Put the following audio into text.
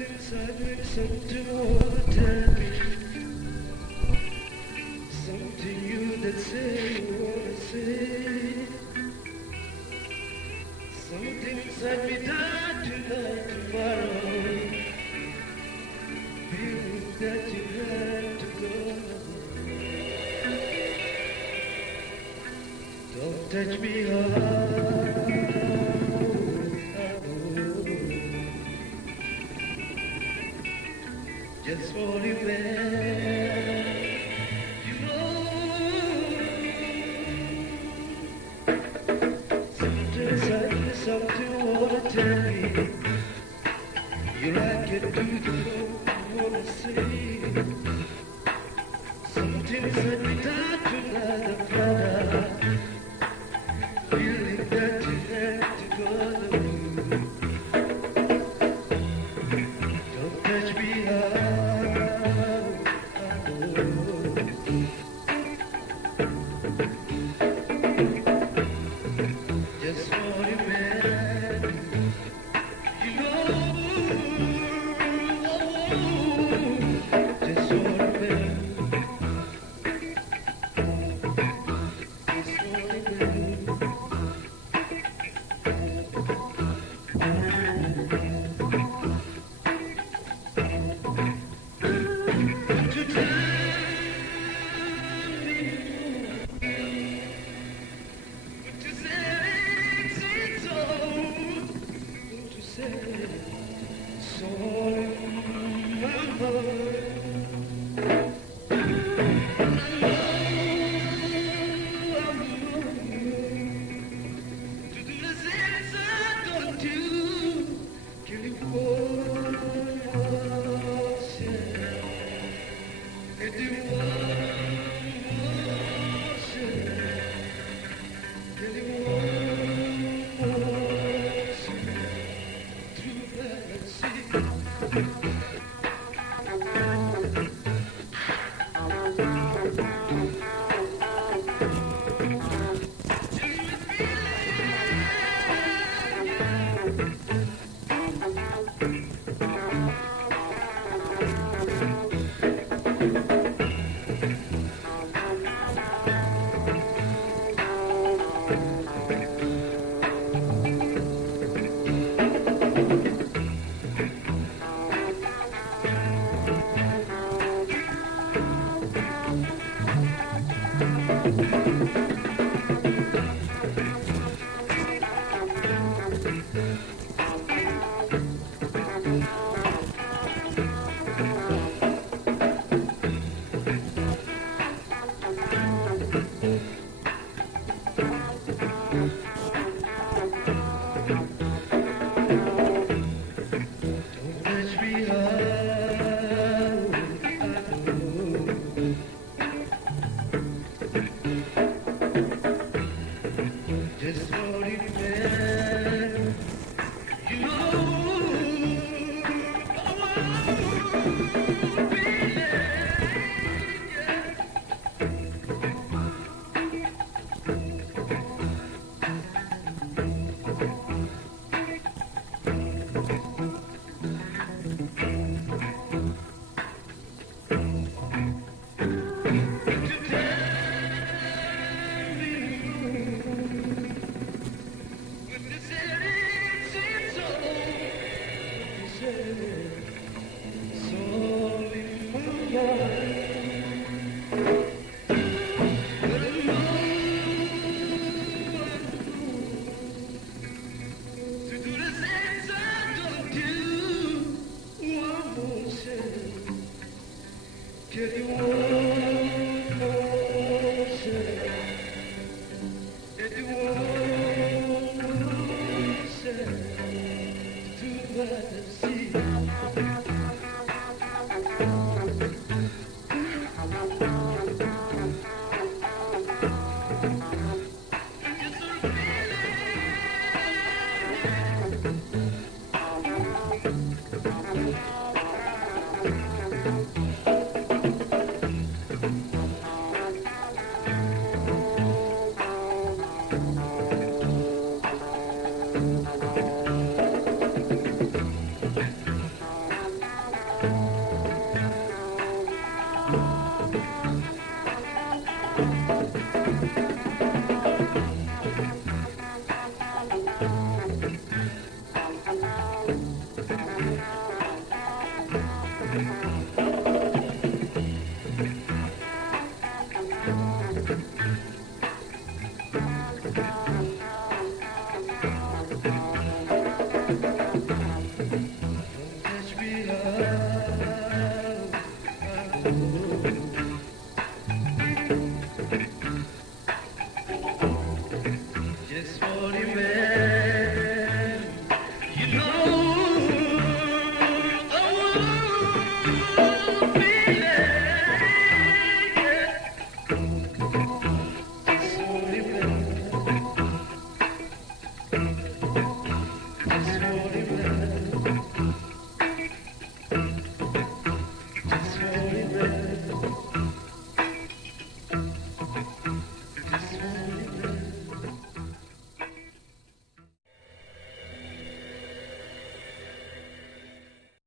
inside me, something wanna tell me, something you that say you wanna say, something inside me that tonight, tomorrow, feeling that you had to go. Don't touch me hard. Just only when you know something inside me, something wanna tell me. You like it, do you wanna say something inside me that tonight, brother, feeling that you had to go. Don't touch me hard. Just for a minute, you know, just for a minute, just for a minute. To tell me, to say it's so, to say so in my heart. To do the things I don't do, kill you for yourself. And you want yourself. Kill you want yourself. Through that sea. Touch me hard. Just 40